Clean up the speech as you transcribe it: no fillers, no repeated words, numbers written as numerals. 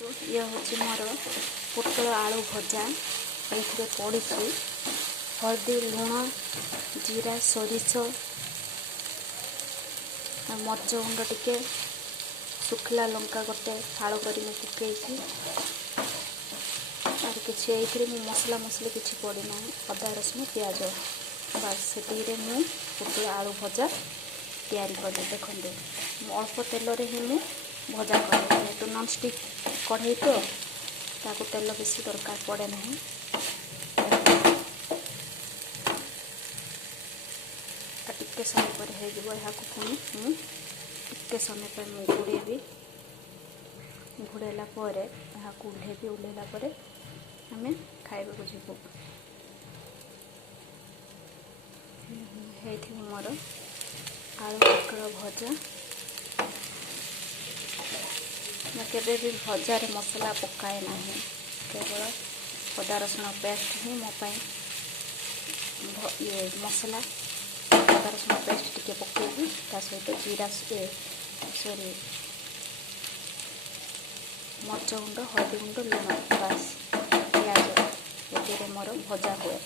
ये हूँ मोर पोटल आलू भजा ये पड़ी हल्दी लुण जीरा सोरिष मर्च गुंड टिके सुखला लंका गोटे फाड़ कर पकई और किसी ये मसला मसली किसी पड़ना अदा रसुण प्याज बस से मु पोटल आलू भजा तैयारी कली देखते अल्प तेल ही मु भजा करें तो नॉन स्टिक कढ़ाई तो ताको तेल बेसी दरकार पड़े ना टिके समय पर यहाँ पुणी टिके समय पर मुझे घोड़ेबी घोड़ेला यहाँ ओल्हेबी ओल्हेला आम खाइबा को जीवु मोर आलू पोटल भजा मैं केबे भी भजार मसला पकाए ना केवल अदा रसुण पेस्ट ही मोपाई ये मसला अदा रसुण पेस्ट टिके पकेबी ता सहित जीरा सॉरी मर्च गुंड हल्दी गुंड लुण बस प्याज ये मोर भजा हुए।